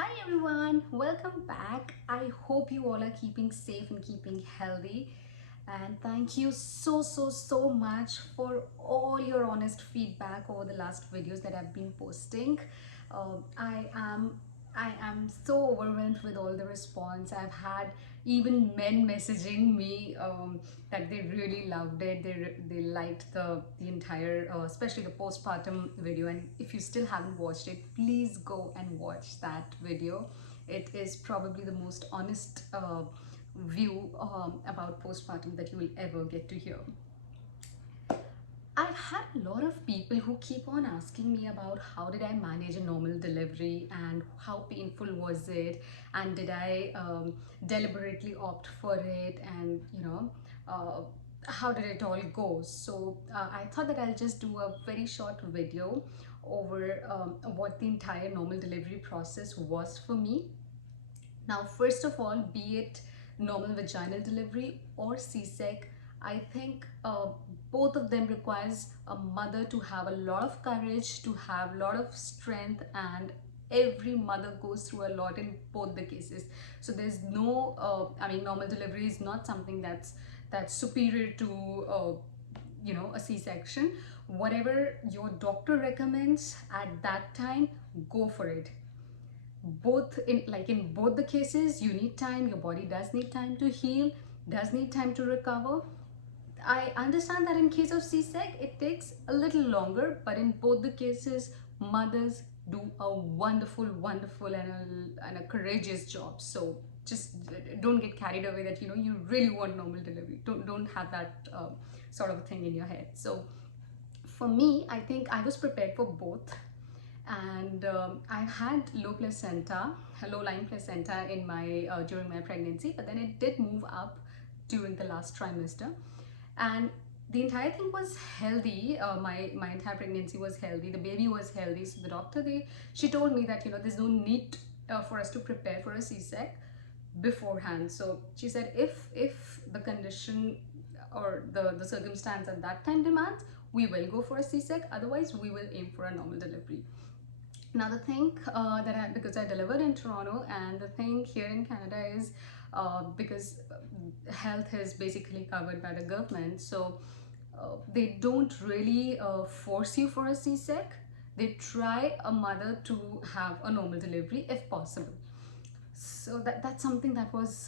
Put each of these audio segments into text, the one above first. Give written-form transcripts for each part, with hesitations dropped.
Hi everyone, welcome back. I hope you all are keeping safe and keeping healthy. And thank you so much for all your honest feedback over the last videos that I've been posting. Um, I am I am so overwhelmed with all the response. I've had even men messaging me that they really loved it. They liked the entire, especially the postpartum video. And if you still haven't watched it, please go and watch that video. It is probably the most honest view about postpartum that you will ever get to hear. I've had a lot of people who keep on asking me about how did I manage a normal delivery and how painful was it, and did I deliberately opt for it, and uh, how did it all go. So I thought that I'll just do a very short video over what the entire normal delivery process was for me. Now, first of all, be it normal vaginal delivery or C-sec, I think both of them requires a mother to have a lot of courage, to have a lot of strength, and every mother goes through a lot in both the cases. So there's no, normal delivery is not something that's superior to a C-section. Whatever your doctor recommends at that time, go for it. In both the cases, you need time. Your body does need time to heal, does need time to recover. I understand that in case of C-sec it takes a little longer, but in both the cases mothers do a wonderful and a courageous job. So just don't get carried away that you really want normal delivery. Don't have that sort of thing in your head. So for me, I think I was prepared for both. And I had low lying placenta in my during my pregnancy, but then it did move up during the last trimester, and the entire thing was healthy. My entire pregnancy was healthy. The baby was healthy. So the doctor, she told me that there's no need for us to prepare for a C-sec beforehand. So she said if the condition or the circumstance at that time demands, we will go for a C-sec. Otherwise, we will aim for a normal delivery. Now the thing because I delivered in Toronto, and the thing here in Canada is because health is basically covered by the government, so they don't really force you for a C-sec. They try a mother to have a normal delivery if possible. So that's something that was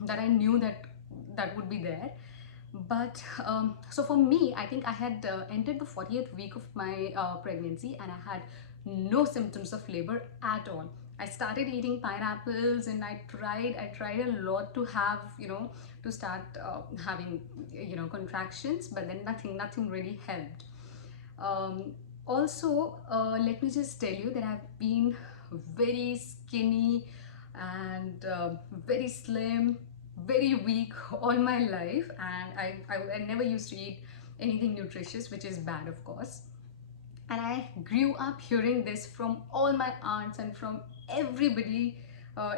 that I knew that would be there. But so for me, I think I had entered the 40th week of my pregnancy, and I had no symptoms of labor at all. I started eating pineapples, and I tried a lot to have to start having contractions, but then nothing really helped. um, Also, let me just tell you that I've been very skinny and very slim, very weak all my life, and I never used to eat anything nutritious, which is bad, of course. And I grew up hearing this from all my aunts and from everybody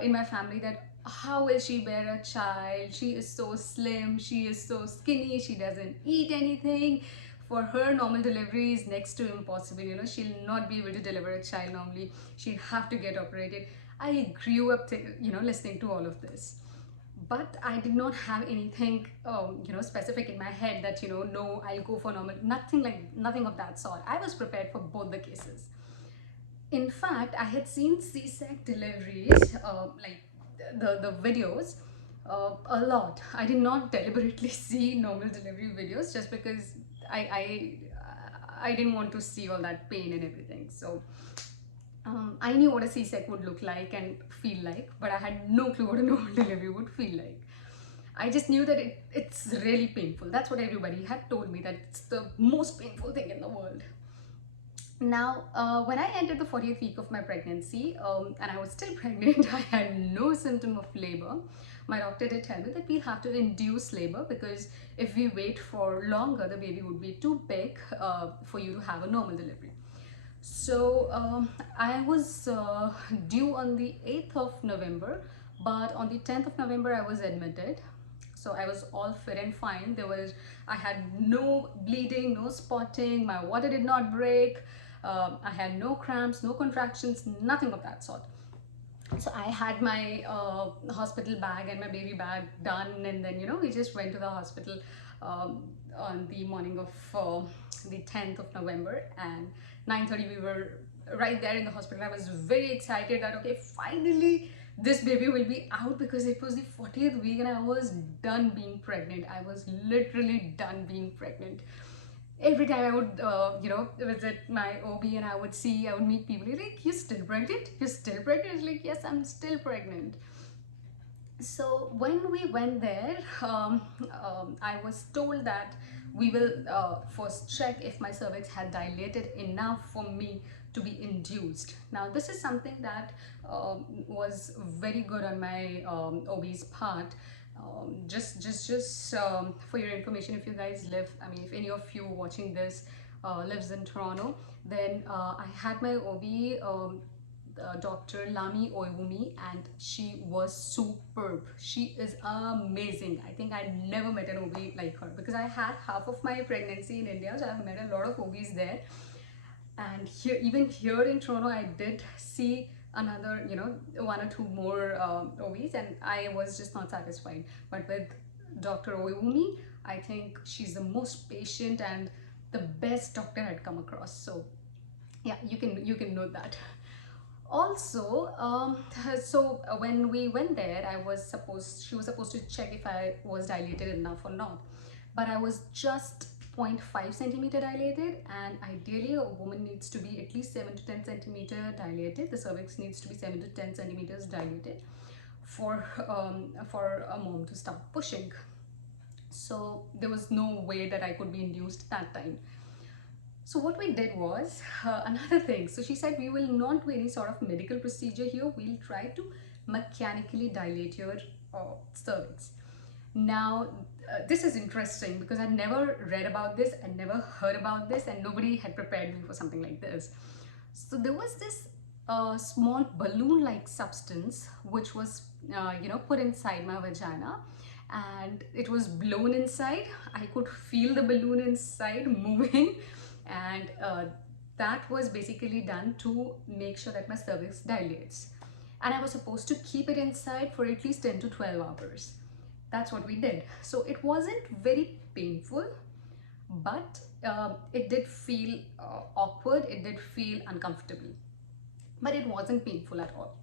in my family, that how will she bear a child? She is so slim, she is so skinny, she doesn't eat anything. For her, normal delivery is next to impossible. She'll not be able to deliver a child normally. She'll have to get operated. I grew up listening to all of this, but I did not have anything specific in my head that no, I'll go for normal. Nothing of that sort. I was prepared for both the cases. In fact, I had seen C-sec deliveries, like the videos, a lot. I did not deliberately see normal delivery videos just because I I I didn't want to see all that pain and everything. So I knew what a C-sec would look like and feel like, but I had no clue what a normal delivery would feel like. I just knew that it's really painful. That's what everybody had told me, that it's the most painful thing in the world. Now, when I entered the 40th week of my pregnancy, and I was still pregnant, I had no symptom of labor. My doctor did tell me that we'll have to induce labor, because if we wait for longer, the baby would be too big for you to have a normal delivery. So I was due on the 8th of November, but on the 10th of November I was admitted. So I was all fit and fine. I had no bleeding, no spotting, my water did not break, I had no cramps, no contractions, nothing of that sort. So I had my hospital bag and my baby bag done, and then we just went to the hospital um, on the morning of the 10th of November, and 9:30 we were right there in the hospital. I was very excited that okay, finally this baby will be out, because it was the 40th week and I was done being pregnant. I was literally done being pregnant. Every time I would, visit my OB and I would meet people. You're like, you're still pregnant? You're still pregnant? It's like, yes, I'm still pregnant. So when we went there, I was told that we will first check if my cervix had dilated enough for me to be induced. Now this is something that was very good on my OB's part. Just for your information, if you guys live, I mean, if any of you watching this lives in Toronto, then I had my OB, Dr. Lami Oiwumi, and she was superb. She is amazing. I think I never met an OB like her, because I had half of my pregnancy in India, so I've met a lot of OBs there. And here, even here in Toronto, I did see another, one or two more OBs, and I was just not satisfied. But with Dr. Oiwumi, I think she's the most patient and the best doctor I'd come across. So yeah, you can note that. Also, when we went there, she was supposed to check if I was dilated enough or not, but I was just 0.5 centimeter dilated, and ideally a woman needs to be at least 7 to 10 centimeter dilated. The cervix needs to be 7 to 10 centimeters dilated for a mom to start pushing. So there was no way that I could be induced that time. So what we did was another thing. So she said, we will not do any sort of medical procedure here. We'll try to mechanically dilate your cervix. Now, this is interesting because I never read about this, I never heard about this, and nobody had prepared me for something like this. So there was this small balloon-like substance which was, put inside my vagina, and it was blown inside. I could feel the balloon inside moving, and that was basically done to make sure that my cervix dilates. And I was supposed to keep it inside for at least 10 to 12 hours. That's what we did. So it wasn't very painful, but it did feel awkward, it did feel uncomfortable, but it wasn't painful at all.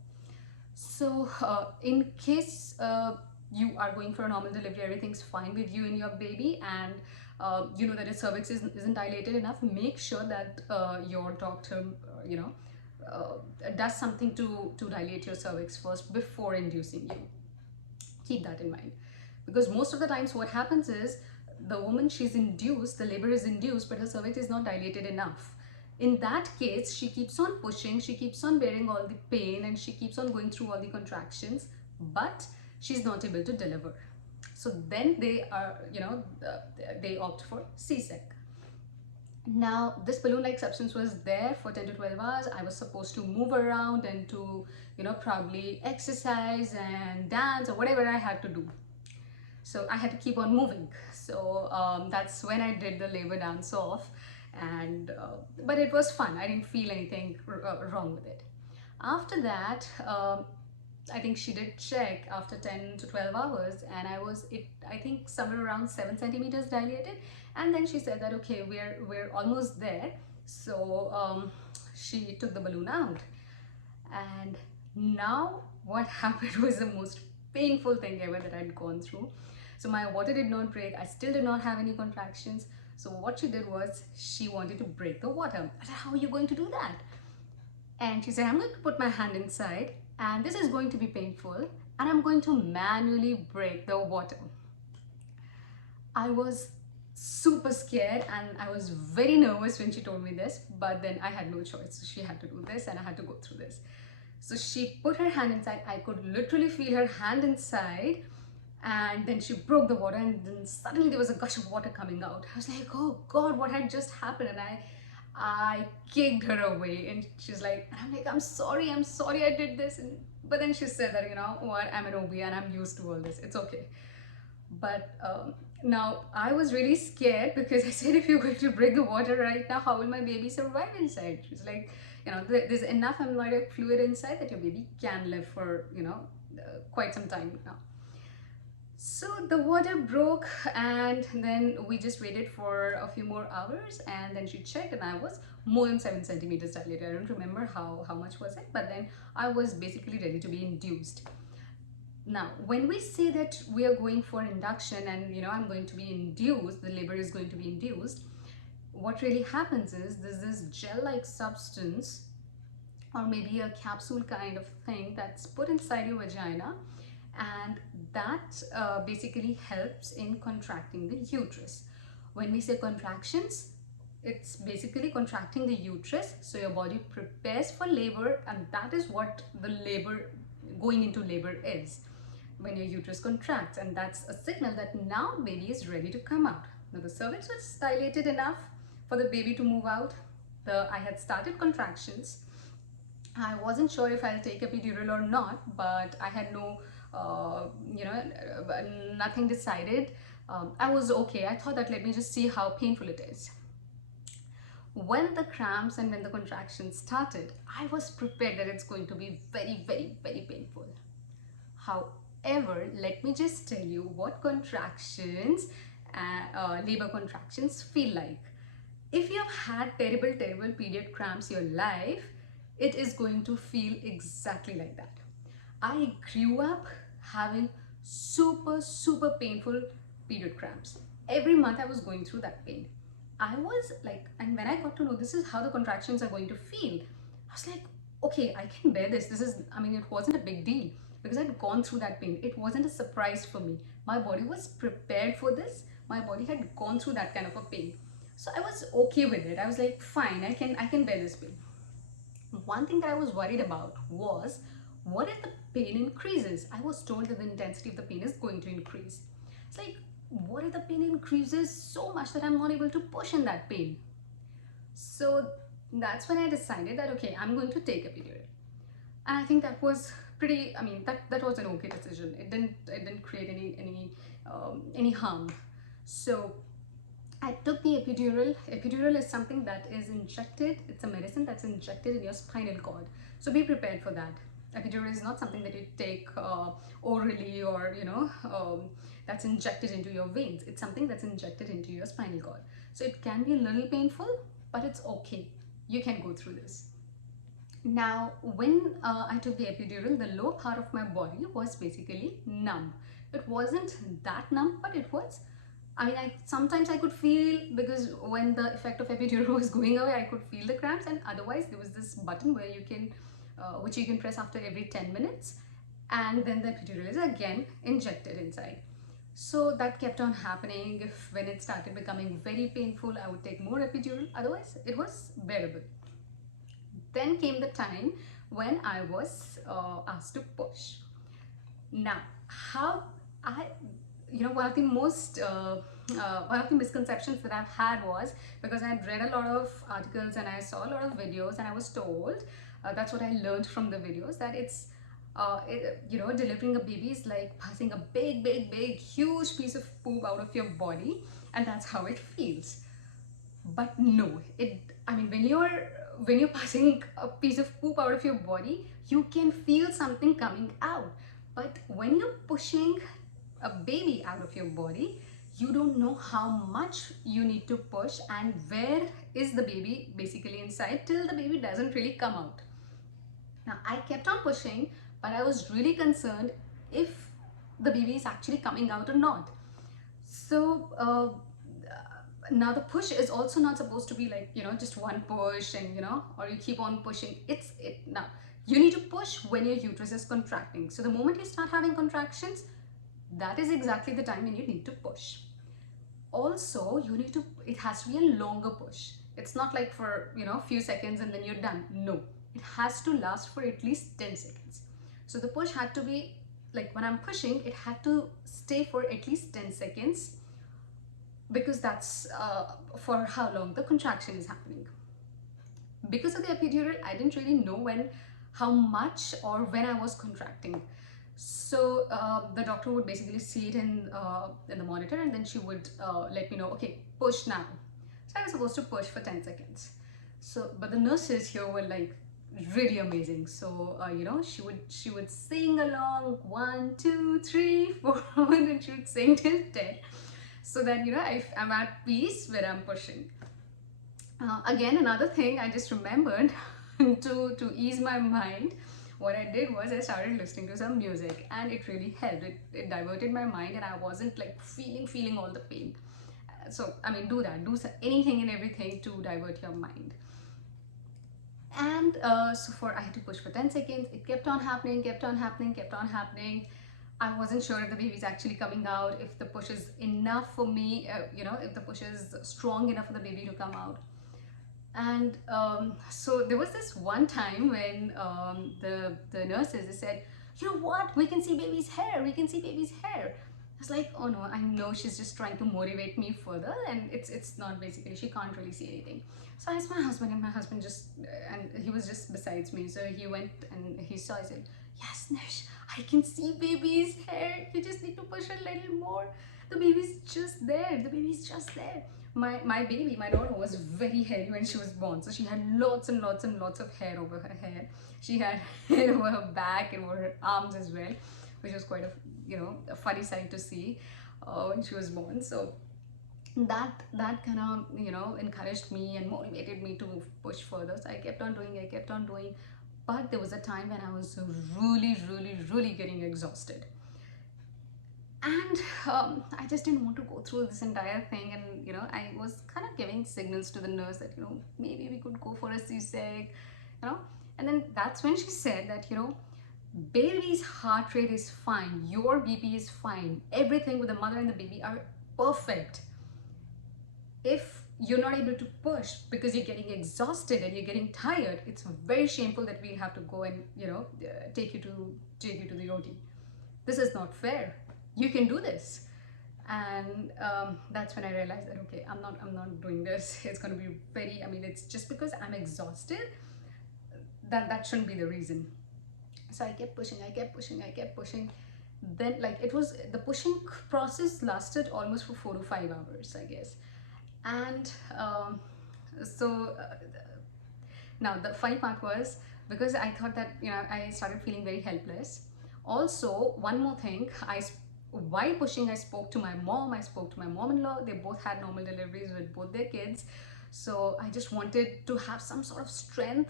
So in case you are going for a normal delivery, everything's fine with you and your baby, and you know that your cervix isn't dilated enough, make sure that your doctor does something to dilate your cervix first before inducing you. Keep that in mind, because most of the times what happens is the woman, she's induced, the labor is induced, but her cervix is not dilated enough. In that case, she keeps on pushing, she keeps on bearing all the pain, and she keeps on going through all the contractions, but she's not able to deliver. So then they are, they opt for C-sec. Now this balloon-like substance was there for 10 to 12 hours. I was supposed to move around and to, probably exercise and dance or whatever I had to do. So I had to keep on moving. So that's when I did the labor dance off, and but it was fun. I didn't feel anything wrong with it. After that, I think she did check after 10 to 12 hours, and I think somewhere around 7 centimeters dilated. And then she said that okay, we're almost there. So she took the balloon out, and now what happened was the most painful thing ever that I'd gone through. So my water did not break, I still did not have any contractions. So what she did was she wanted to break the water. I said, how are you going to do that? And she said, I'm going to put my hand inside, and this is going to be painful, and I'm going to manually break the water. I was super scared and I was very nervous when she told me this, but then I had no choice. So she had to do this and I had to go through this. So she put her hand inside. I could literally feel her hand inside, and then she broke the water, and then suddenly there was a gush of water coming out. I was like, oh God, what had just happened? And I kicked her away, and she's like, and I'm like, I'm sorry I did this. But then she said that, you know what, I'm an OB and I'm used to all this, it's okay. But now I was really scared, because I said, if you're going to break the water right now, how will my baby survive inside? She's like, there's enough amniotic fluid inside that your baby can live for, quite some time now. So the water broke, and then we just waited for a few more hours, and then she checked and I was more than 7 centimeters dilated. I don't remember how much was it, but then I was basically ready to be induced. Now, when we say that we are going for induction and I'm going to be induced, the labor is going to be induced, what really happens is there's this gel-like substance, or maybe a capsule kind of thing, that's put inside your vagina, and that basically helps in contracting the uterus. When we say contractions, it's basically contracting the uterus, so your body prepares for labor, and that is what the labor, going into labor, is when your uterus contracts, and that's a signal that now baby is ready to come out. Now the cervix was dilated enough for the baby to move out. I had started contractions. I wasn't sure if I'll take epidural or not, but I had nothing decided. I was okay. I thought that let me just see how painful it is. When the cramps and when the contractions started, I was prepared that it's going to be very, very, very painful. However, let me just tell you what contractions, labor contractions feel like. If you have had terrible, terrible period cramps your life, it is going to feel exactly like that. I grew up having super, super painful period cramps. Every month I was going through that pain. I was like, and when I got to know this is how the contractions are going to feel, I was like, okay, I can bear this. It wasn't a big deal because I'd gone through that pain. It wasn't a surprise for me. My body was prepared for this. My body had gone through that kind of a pain. So I was okay with it. I was like, fine, I can bear this pain. One thing that I was worried about was, what if the pain increases? I was told that the intensity of the pain is going to increase. It's like, what if the pain increases so much that I'm not able to push in that pain? So that's when I decided that, okay, I'm going to take epidural. And I think that was pretty, that was an okay decision. It didn't create any harm. So I took the epidural. Epidural is something that is injected. It's a medicine that's injected in your spinal cord. So be prepared for that. Epidural is not something that you take orally, or that's injected into your veins. It's something that's injected into your spinal cord. So it can be a little painful, but it's okay. You can go through this. Now, when I took the epidural, the lower part of my body was basically numb. It wasn't that numb, but it was. Sometimes I could feel, because when the effect of epidural was going away, I could feel the cramps, and otherwise there was this button where which you can press after every 10 minutes, and then the epidural is again injected inside. So that kept on happening. When it started becoming very painful, I would take more epidural. Otherwise, it was bearable. Then came the time when I was asked to push. Now, one of the one of the misconceptions that I've had was, because I had read a lot of articles and I saw a lot of videos, and I was told, that's what I learned from the videos, that it's delivering a baby is like passing a big, big, big, huge piece of poop out of your body, and that's how it feels. But no, when you're passing a piece of poop out of your body, you can feel something coming out. But when you're pushing a baby out of your body, you don't know how much you need to push and where is the baby basically inside till the baby doesn't really come out. Now, I kept on pushing, but I was really concerned if the baby is actually coming out or not. So now the push is also not supposed to be like, just one push and, or you keep on pushing. Now, you need to push when your uterus is contracting. So the moment you start having contractions, that is exactly the time when you need to push. Also, it has to be a longer push. It's not like for, a few seconds and then you're done. No, it has to last for at least 10 seconds. So the push had to be, like when I'm pushing, it had to stay for at least 10 seconds, because that's for how long the contraction is happening. Because of the epidural, I didn't really know how much or when I was contracting. So the doctor would basically see it in the monitor, and then she would let me know, okay, push now. So I was supposed to push for 10 seconds. So but the nurses here were like really amazing. So she would sing along, 1 2 3 4 and she would sing till 10, so that I'm at peace when I'm pushing. Again, another thing I just remembered, to ease my mind, what I did was I started listening to some music, and it really helped. It diverted my mind, and I wasn't like feeling all the pain. So I mean, do that. Do anything and everything to divert your mind. And I had to push for 10 seconds. It kept on happening, kept on happening, kept on happening. I wasn't sure if the baby's actually coming out, if the push is enough for me, if the push is strong enough for the baby to come out. And so there was this one time when the nurses, they said, you know what, we can see baby's hair, we can see baby's hair. I was like, oh no, I know she's just trying to motivate me further, and it's not, basically she can't really see anything. So I asked my husband, and my husband just, and he was just besides me, so he went and he saw. I said, yes Nish, I can see baby's hair, you just need to push a little more. The baby's just there, the baby's just there. My baby, my daughter, was very hairy when she was born, so she had lots and lots and lots of hair over her head. She had hair over her back and over her arms as well, which was quite a funny sight to see when she was born. So that kind of encouraged me and motivated me to push further. So I kept on doing, I kept on doing. But there was a time when I was really getting exhausted, and I just didn't want to go through this entire thing. And I was kind of giving signals to the nurse that maybe we could go for a C-sec, and then that's when she said that baby's heart rate is fine, your BP is fine, everything with the mother and the baby are perfect. If you're not able to push because you're getting exhausted and you're getting tired, it's very shameful that we have to go and take you to the OT. This is not fair. You can do this. And that's when I realized that, okay, I'm not doing this. It's going to be very, I mean, it's just because I'm exhausted, that shouldn't be the reason. So I kept pushing, I kept pushing, I kept pushing. Then the pushing process lasted almost for 4 to 5 hours, I guess. And so now the funny part was, because I thought that I started feeling very helpless. Also, one more thing, while pushing, I spoke to my mom, I spoke to my mom-in-law. They both had normal deliveries with both their kids. So I just wanted to have some sort of strength,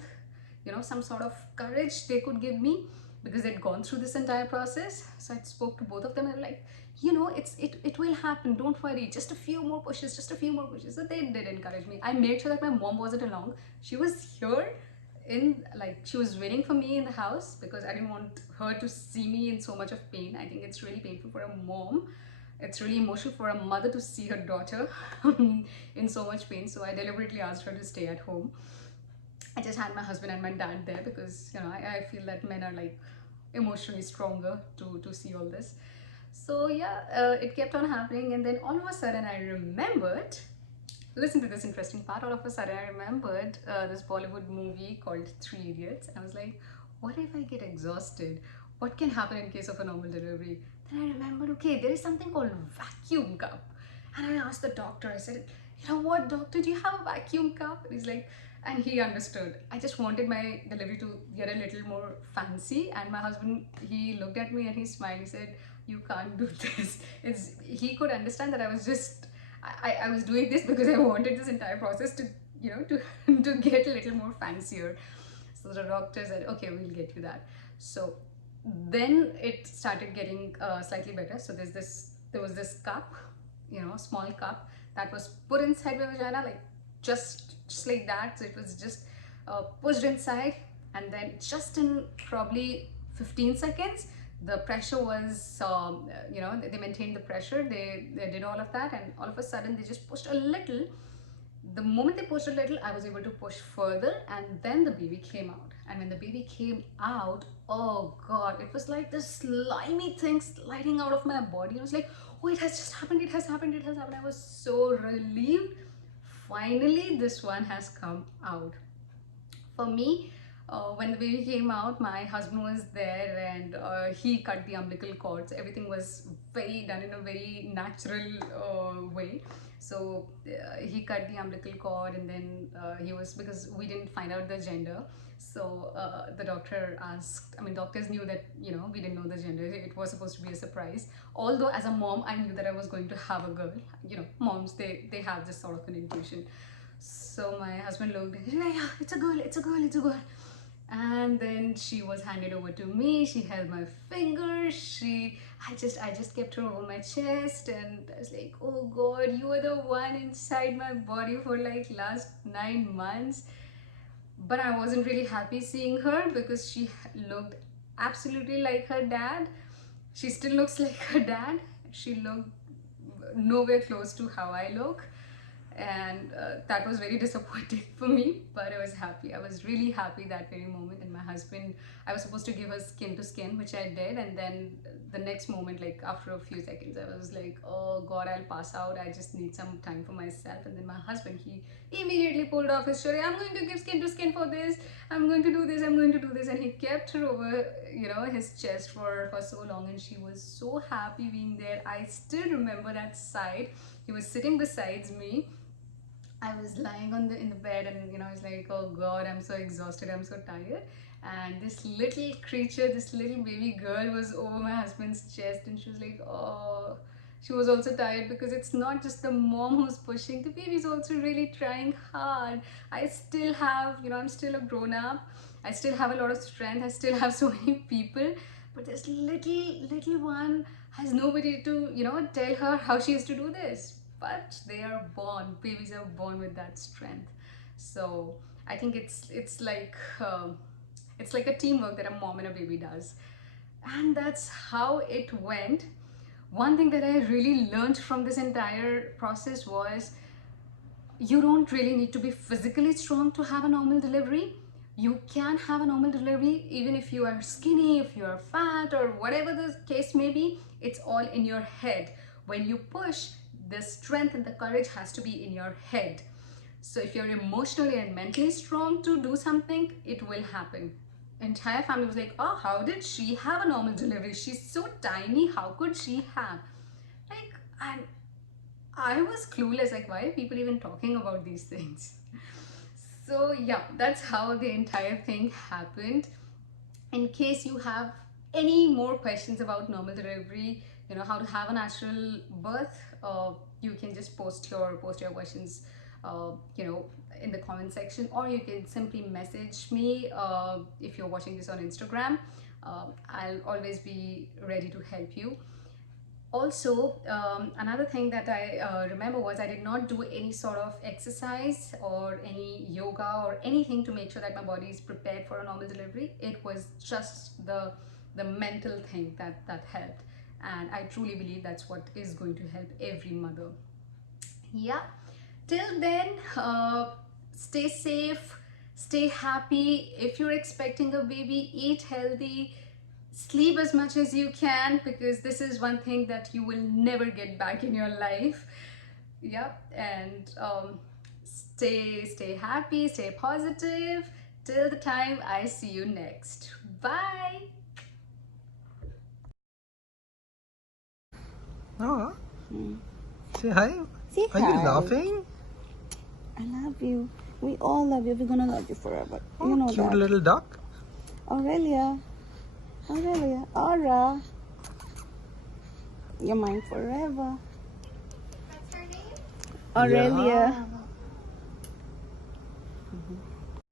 some sort of courage they could give me, because they'd gone through this entire process. So I spoke to both of them, and like, it will happen, don't worry, just a few more pushes, just a few more pushes. So they did encourage me. I made sure that my mom wasn't along. She was here she was waiting for me in the house, because I didn't want her to see me in so much of pain. I think it's really painful for a mom. It's really emotional for a mother to see her daughter in so much pain. So I deliberately asked her to stay at home. I just had my husband and my dad there, because I feel that men are like emotionally stronger to see all this. So yeah, it kept on happening, and then all of a sudden I remembered, listen to this interesting part, all of a sudden I remembered this Bollywood movie called 3 Idiots. I was like, what if I get exhausted? What can happen in case of a normal delivery? Then I remembered, okay, there is something called vacuum cup. And I asked the doctor, I said, you know what, doctor, do you have a vacuum cup? And he's like, and he understood. I just wanted my delivery to get a little more fancy, and my husband, he looked at me and he smiled. He said, you can't do this. He could understand that I was just, I was doing this because I wanted this entire process to to get a little more fancier. So the doctor said, okay, we'll get you that. So then it started getting slightly better. So there was this cup, small cup, that was put inside my vagina, like just like that. So it was just pushed inside, and then just in probably 15 seconds, the pressure was, they maintained the pressure. They did all of that, and all of a sudden they just pushed a little. The moment they pushed a little, I was able to push further, and then the baby came out. And when the baby came out, oh god, it was like this slimy thing sliding out of my body. I was like, oh, it has just happened, it has happened, it has happened. I was so relieved. Finally, this one has come out. For me, When the baby came out, my husband was there, and he cut the umbilical cord. So everything was very done in a very natural way. So he cut the umbilical cord, and then he was, because we didn't find out the gender. So the doctor asked, I mean, doctors knew that, we didn't know the gender. It was supposed to be a surprise. Although as a mom, I knew that I was going to have a girl. Moms, they have this sort of an intuition. So my husband looked and he's like, yeah, it's a girl, it's a girl, it's a girl. And then she was handed over to me. She held my finger. I just kept her over my chest, and I was like, oh God, you were the one inside my body for like last 9 months. But I wasn't really happy seeing her because she looked absolutely like her dad. She still looks like her dad. She looked nowhere close to how I look, and that was very disappointing for me, but I was happy. I was really happy that very moment. And my husband, I was supposed to give her skin to skin, which I did, and then the next moment, like after a few seconds, I was like, oh God, I'll pass out, I just need some time for myself. And then my husband, he immediately pulled off his shirt. I'm going to give skin to skin for this, I'm going to do this, I'm going to do this. And he kept her over his chest for so long, and she was so happy being there. I still remember that sight. He was sitting beside me. I was lying in the bed, and I was like, oh God, I'm so exhausted, I'm so tired. And this little creature, this little baby girl was over my husband's chest, and she was like, oh, she was also tired, because it's not just the mom who's pushing, the baby's also really trying hard. I still have, I'm still a grown up, I still have a lot of strength, I still have so many people, but this little one has nobody to tell her how she has to do this. But they are born, babies are born with that strength. So I think it's like a teamwork that a mom and a baby does, and that's how it went. One thing that I really learned from this entire process was, you don't really need to be physically strong to have a normal delivery. You can have a normal delivery even if you are skinny, if you are fat, or whatever the case may be. It's all in your head. When you push, the strength and the courage has to be in your head. So if you're emotionally and mentally strong to do something, it will happen. Entire family was like, oh, how did she have a normal delivery? She's so tiny, how could she have? Like, I was clueless, like, why are people even talking about these things? So yeah, that's how the entire thing happened. In case you have any more questions about normal delivery, how to have a natural birth, you can just post your questions in the comment section, or you can simply message me if you're watching this on Instagram. I'll always be ready to help you. Also, another thing that I remember was, I did not do any sort of exercise or any yoga or anything to make sure that my body is prepared for a normal delivery. It was just the mental thing that helped, and I truly believe that's what is going to help every mother. Yeah, till then, stay safe, stay happy. If you're expecting a baby, eat healthy, sleep as much as you can, because this is one thing that you will never get back in your life. Yep. And stay happy, stay positive. Till the time I see you next. Bye. Oh, say hi. Say Are hi. you laughing? I love you. We all love you. We're gonna love you forever. Oh, you know cute that. little duck. Aurelia. Aura. You're mine forever. What's her name? Aurelia. Yeah. Mhm.